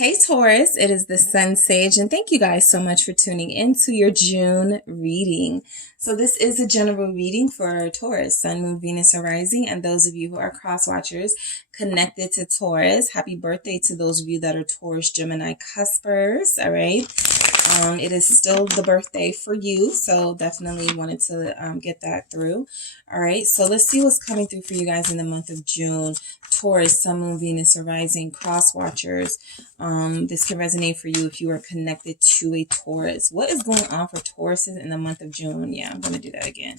Hey Taurus, it is the SunSage, and thank you guys so much for tuning into your June reading. So this is a general reading for Taurus, Sun, Moon, Venus, and Rising, and those of you who are cross watchers connected to Taurus, happy birthday to those of you that are Taurus, Gemini cuspers, all right? It is still the birthday for you, so definitely wanted to get that through. All right, so let's see what's coming through for you guys in the month of June. Taurus, Sun, Moon, Venus, or Rising, cross watchers. This can resonate for you if you are connected to a Taurus. What is going on for Tauruses in the month of June? Yeah, I'm going to do that again.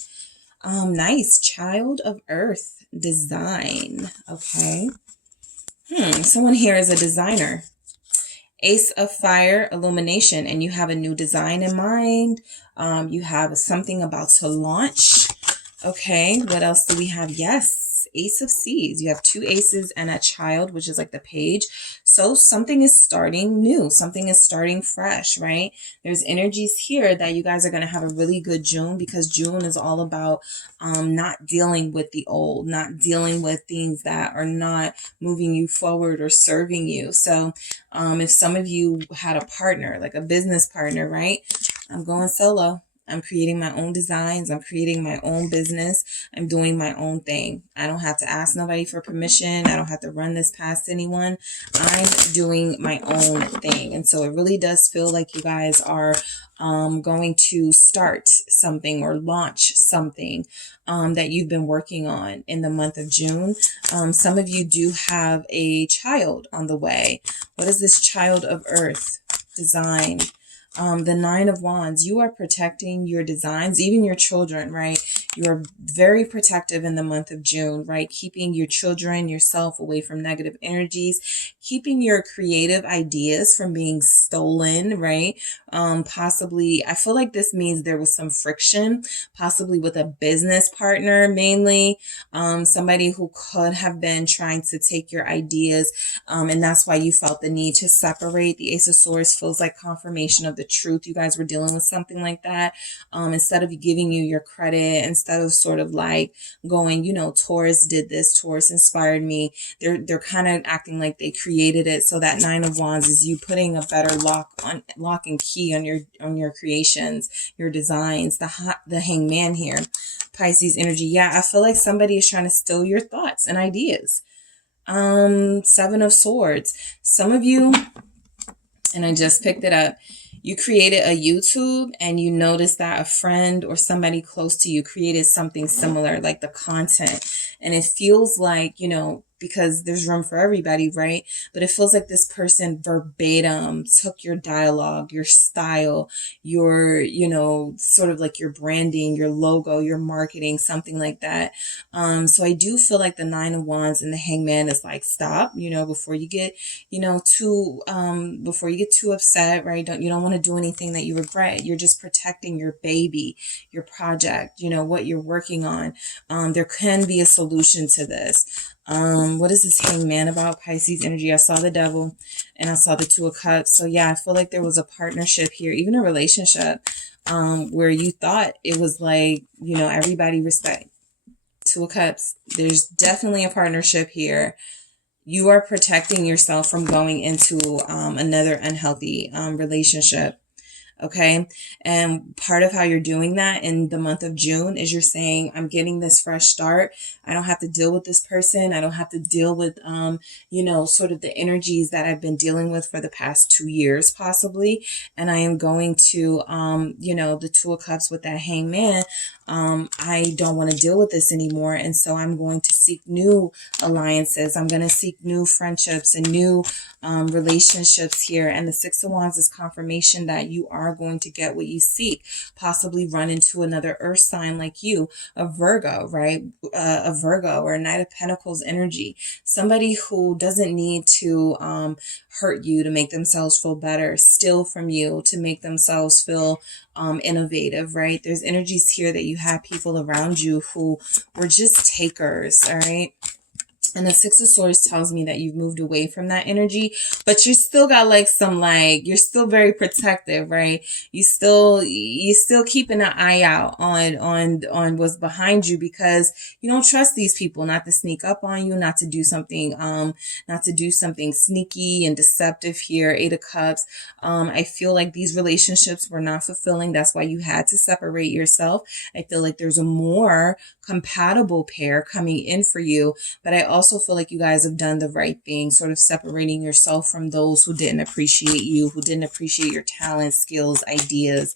Nice. Child of Earth design. Okay. Someone here is a designer. Ace of Fire, illumination, and you have a new design in mind. You have something about to launch. Okay, what else do we have? Yes, Ace of Seas. You have two aces and a child, which is like the page. So something is starting new. Something is starting fresh, right? There's energies here that you guys are going to have a really good June, because June is all about not dealing with the old, not dealing with things that are not moving you forward or serving you. So if some of you had a partner, like a business partner, right? I'm going solo. I'm creating my own designs. I'm creating my own business. I'm doing my own thing. I don't have to ask nobody for permission. I don't have to run this past anyone. I'm doing my own thing. And so it really does feel like you guys are going to start something or launch something that you've been working on in the month of June. Some of you do have a child on the way. What is this child of Earth design? The Nine of Wands, you are protecting your designs, even your children, right? You are very protective in the month of June, right? Keeping your children, yourself away from negative energies, keeping your creative ideas from being stolen, right? Possibly, I feel like this means there was some friction, possibly with a business partner, mainly, somebody who could have been trying to take your ideas, and that's why you felt the need to separate. The Ace of Swords feels like confirmation of the truth. You guys were dealing with something like that. Instead of giving you your credit, instead of sort of like going, you know, Taurus did this, Taurus inspired me, they're kind of acting like they created it. So that Nine of Wands is you putting a better lock and key on your creations, your designs. The Hangman here, Pisces energy. Yeah, I feel like somebody is trying to steal your thoughts and ideas. Seven of Swords. Some of you, and I just picked it up, you created a YouTube and you noticed that a friend or somebody close to you created something similar, like the content. And it feels like, you know, because there's room for everybody, right? But it feels like this person verbatim took your dialogue, your style, your, you know, sort of like your branding, your logo, your marketing, something like that. So I do feel like the Nine of Wands and the Hangman is like, stop, you know, before you get, you know, too upset, right? You don't want to do anything that you regret. You're just protecting your baby, your project, you know, what you're working on. There can be a solution to this. What is this Hangman about? Pisces energy. I saw the Devil and I saw the Two of Cups. So yeah, I feel like there was a partnership here, even a relationship, where you thought it was like, you know, everybody respect. Two of Cups. There's definitely a partnership here. You are protecting yourself from going into another unhealthy relationship. Okay. And part of how you're doing that in the month of June is you're saying, I'm getting this fresh start. I don't have to deal with this person. I don't have to deal with, you know, sort of the energies that I've been dealing with for the past 2 years, possibly. And I am going to, you know, the Two of Cups with that Hangman. I don't want to deal with this anymore. And so I'm going to seek new alliances. I'm going to seek new friendships and new relationships here. And the Six of Wands is confirmation that you are going to get what you seek, possibly run into another earth sign like you, a Virgo, right? A Virgo or a Knight of Pentacles energy, somebody who doesn't need to hurt you to make themselves feel better, steal from you to make themselves feel innovative, right? There's energies here that you have people around you who were just takers, all right? And the Six of Swords tells me that you've moved away from that energy, but you still got like some, like, you're still very protective, right? You still keeping an eye out on what's behind you, because you don't trust these people not to sneak up on you, not to do something sneaky and deceptive here. Eight of Cups. I feel like these relationships were not fulfilling. That's why you had to separate yourself. I feel like there's a more compatible pair coming in for you, but I also feel like you guys have done the right thing, sort of separating yourself from those who didn't appreciate you, who didn't appreciate your talents, skills, ideas.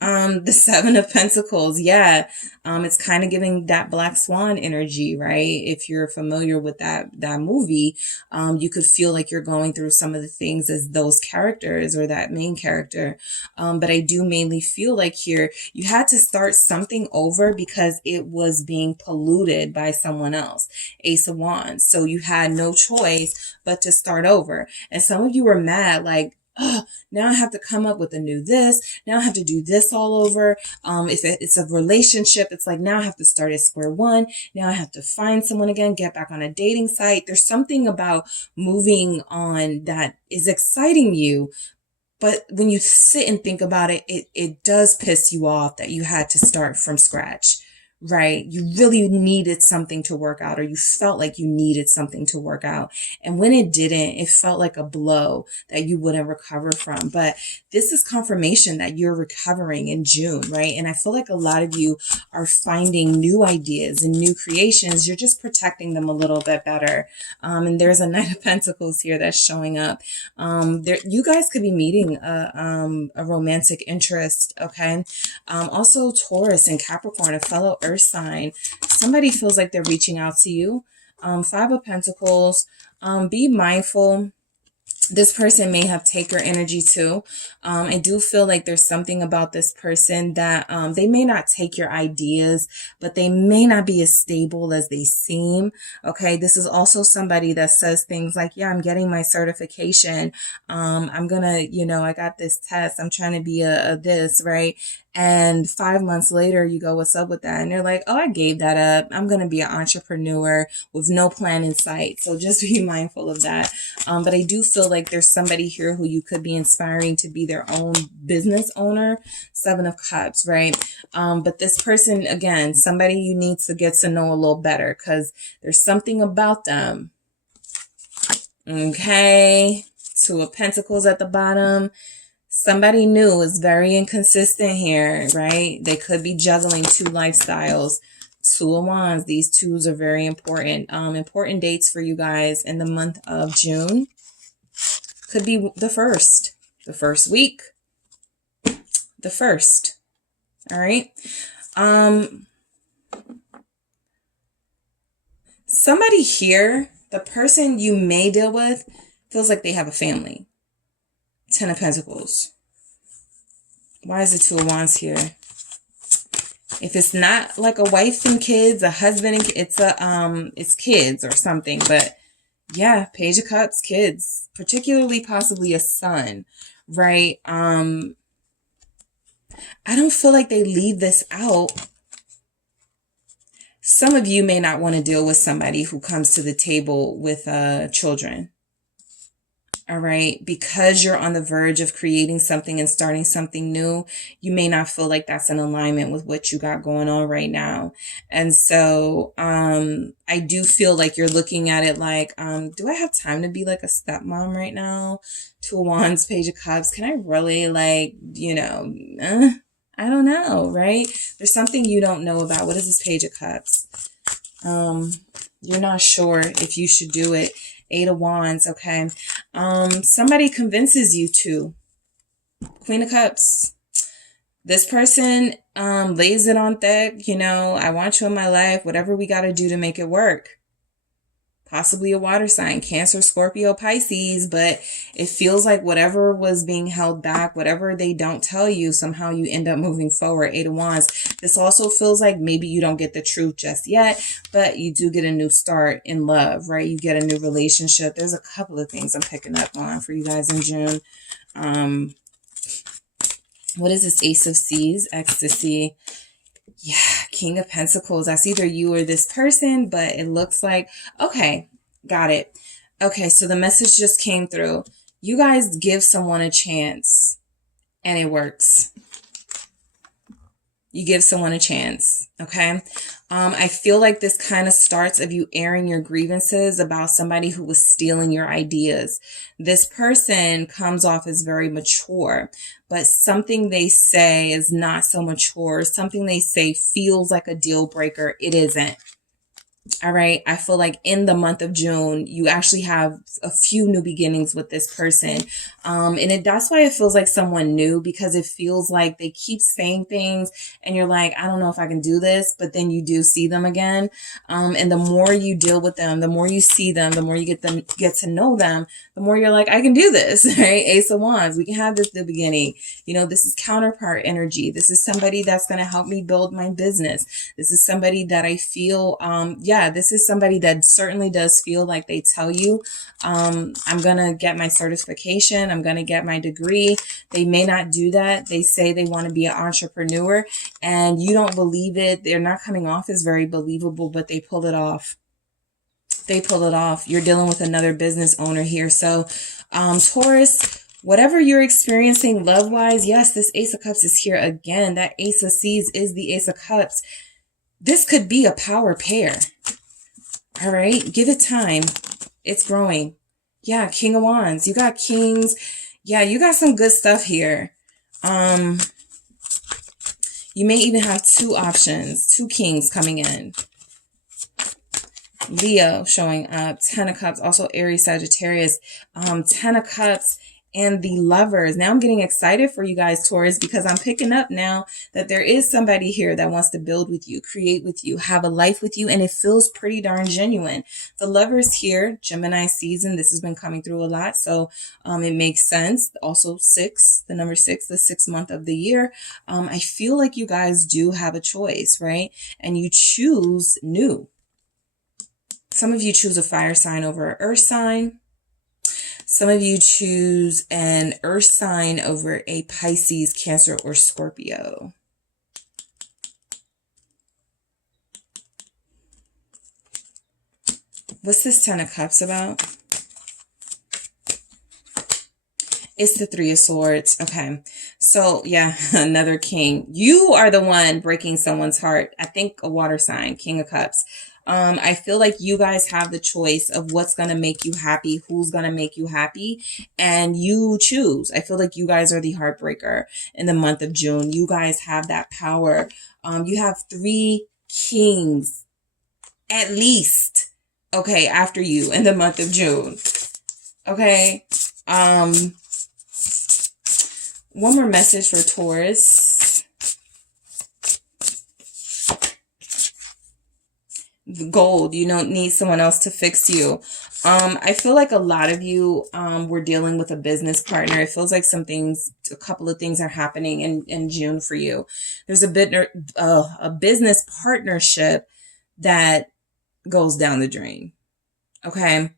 The Seven of Pentacles. Yeah. It's kind of giving that Black Swan energy, right? If you're familiar with that movie, you could feel like you're going through some of the things as those characters or that main character. But I do mainly feel like here you had to start something over because it was being polluted by someone else. Ace of Wands. So you had no choice but to start over. And some of you were mad, like, oh, now I have to come up with a new this. Now I have to do this all over. If it's a relationship, it's like, now I have to start at square one. Now I have to find someone again, get back on a dating site. There's something about moving on that is exciting you. But when you sit and think about it, it does piss you off that you had to start from scratch. Right? You really needed something to work out, or you felt like you needed something to work out. And when it didn't, it felt like a blow that you wouldn't recover from. But this is confirmation that you're recovering in June, right? And I feel like a lot of you are finding new ideas and new creations. You're just protecting them a little bit better. And there's a Knight of Pentacles here that's showing up. You guys could be meeting a romantic interest, okay? Also Taurus and Capricorn, a fellow earth sign. Somebody feels like they're reaching out to you. Five of Pentacles. Be mindful. This person may have taker energy too. I do feel like there's something about this person that they may not take your ideas, but they may not be as stable as they seem. Okay, this is also somebody that says things like, yeah, I'm getting my certification. I'm gonna, I got this test. I'm trying to be a this, right? And 5 months later, you go, what's up with that? And they're like, oh, I gave that up. I'm going to be an entrepreneur with no plan in sight. So just be mindful of that. But I do feel like there's somebody here who you could be inspiring to be their own business owner. Seven of Cups, right? But this person, again, somebody you need to get to know a little better, because there's something about them. Okay. Two of Pentacles at the bottom. Somebody new is very inconsistent here, right? They could be juggling two lifestyles. Two of Wands. These twos are very important. Important dates for you guys in the month of June. Could be the first week, the first. All right. Somebody here, the person you may deal with, feels like they have a family. Ten of Pentacles. Why is the Two of Wands here? If it's not like a wife and kids, a husband and it's kids or something. But yeah, Page of Cups, kids, particularly possibly a son, right? I don't feel like they leave this out. Some of you may not want to deal with somebody who comes to the table with children. All right. Because you're on the verge of creating something and starting something new, you may not feel like that's in alignment with what you got going on right now. And so, I do feel like you're looking at it like, do I have time to be like a stepmom right now? Two of Wands, Page of Cups. Can I really I don't know, right? There's something you don't know about. What is this Page of Cups? You're not sure if you should do it. Eight of Wands, okay. Somebody convinces you to. Queen of Cups. This person lays it on thick, I want you in my life, whatever we got to do to make it work. Possibly a water sign, Cancer, Scorpio, Pisces, but it feels like whatever was being held back, whatever they don't tell you, somehow you end up moving forward. Eight of Wands. This also feels like maybe you don't get the truth just yet, but you do get a new start in love, right? You get a new relationship. There's a couple of things I'm picking up on for you guys in June. What is this Ace of Seas? Ecstasy. Yeah, King of Pentacles. That's either you or this person, but it looks like, okay, got it. Okay, so the message just came through. You guys give someone a chance and it works. You give someone a chance, okay? I feel like this kind of starts of you airing your grievances about somebody who was stealing your ideas. This person comes off as very mature, but something they say is not so mature. Something they say feels like a deal breaker. It isn't. All right. I feel like in the month of June, you actually have a few new beginnings with this person. That's why it feels like someone new, because it feels like they keep saying things and you're like, I don't know if I can do this, but then you do see them again. And the more you deal with them, the more you see them, the more you get to know them, the more you're like, I can do this, right? Ace of Wands. We can have this at the beginning. You know, this is counterpart energy. This is somebody that's going to help me build my business. This is somebody that I feel, this is somebody that certainly does feel like they tell you, I'm going to get my certification. I'm going to get my degree. They may not do that. They say they want to be an entrepreneur and you don't believe it. They're not coming off as very believable, but they pull it off. They pull it off. You're dealing with another business owner here. So, Taurus, whatever you're experiencing love-wise, yes, this Ace of Cups is here again. That Ace of Seas is the Ace of Cups. This could be a power pair. All right, give it time. It's growing. Yeah, King of Wands. You got Kings. Yeah, you got some good stuff here. You may even have two options, two Kings coming in. Leo showing up. 10 of Cups, also Aries, Sagittarius. 10 of Cups and the Lovers. Now I'm getting excited for you guys, Taurus, because I'm picking up now that there is somebody here that wants to build with you, create with you, have a life with you, and it feels pretty darn genuine. The Lovers here, Gemini season, this has been coming through a lot, so it makes sense. Also the number 6, the 6th month of the year. I feel like you guys do have a choice, right? And you choose new. Some of you choose a fire sign over an earth sign. Some of you choose an earth sign over a Pisces, Cancer, or Scorpio. What's this 10 of Cups about? It's the 3 of Swords. Okay. So yeah, another king. You are the one breaking someone's heart. I think a water sign, King of Cups. I feel like you guys have the choice of what's going to make you happy, who's going to make you happy, and you choose. I feel like you guys are the heartbreaker in the month of June. You guys have that power. You have 3 kings at least, okay, after you in the month of June. Okay. One more message for Taurus. Gold. You don't need someone else to fix you. I feel like a lot of you were dealing with a business partner. It feels like a couple of things are happening in June for you. There's a business partnership that goes down the drain. Okay.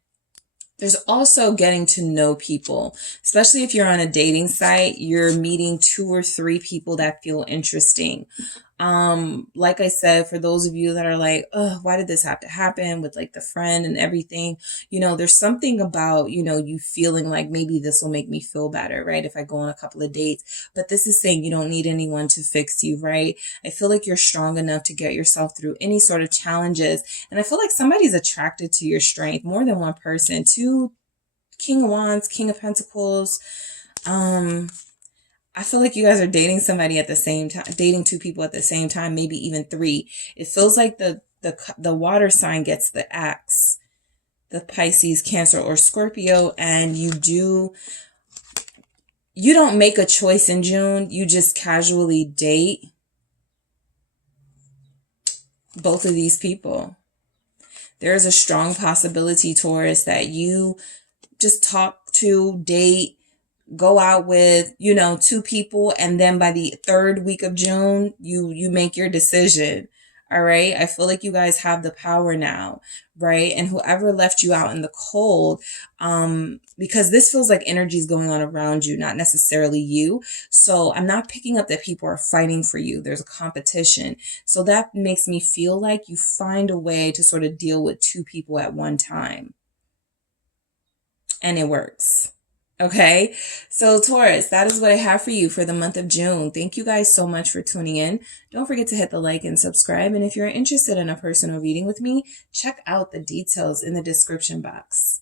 There's also getting to know people, especially if you're on a dating site, you're meeting 2 or 3 people that feel interesting. Like I said, for those of you that are like, oh, why did this have to happen with like the friend and everything? You know, there's something about, you know, you feeling like maybe this will make me feel better, right? If I go on a couple of dates, but this is saying you don't need anyone to fix you, right? I feel like you're strong enough to get yourself through any sort of challenges. And I feel like somebody's attracted to your strength, more than one person. 2 King of Wands, King of Pentacles. I feel like you guys are dating somebody at the same time, dating 2 people at the same time, maybe even 3. It feels like the water sign gets the axe, the Pisces, Cancer, or Scorpio, and you don't make a choice in June. You just casually date both of these people. There is a strong possibility, Taurus, that you just talk to, date, go out with, 2 people, and then by the 3rd week of June, you make your decision. All right. I feel like you guys have the power now, right? And whoever left you out in the cold, because this feels like energy is going on around you, not necessarily you. So I'm not picking up that people are fighting for you. There's a competition. So that makes me feel like you find a way to sort of deal with two people at one time. And it works. Okay, so Taurus, that is what I have for you for the month of June. Thank you guys so much for tuning in. Don't forget to hit the like and subscribe. And if you're interested in a personal reading with me, check out the details in the description box.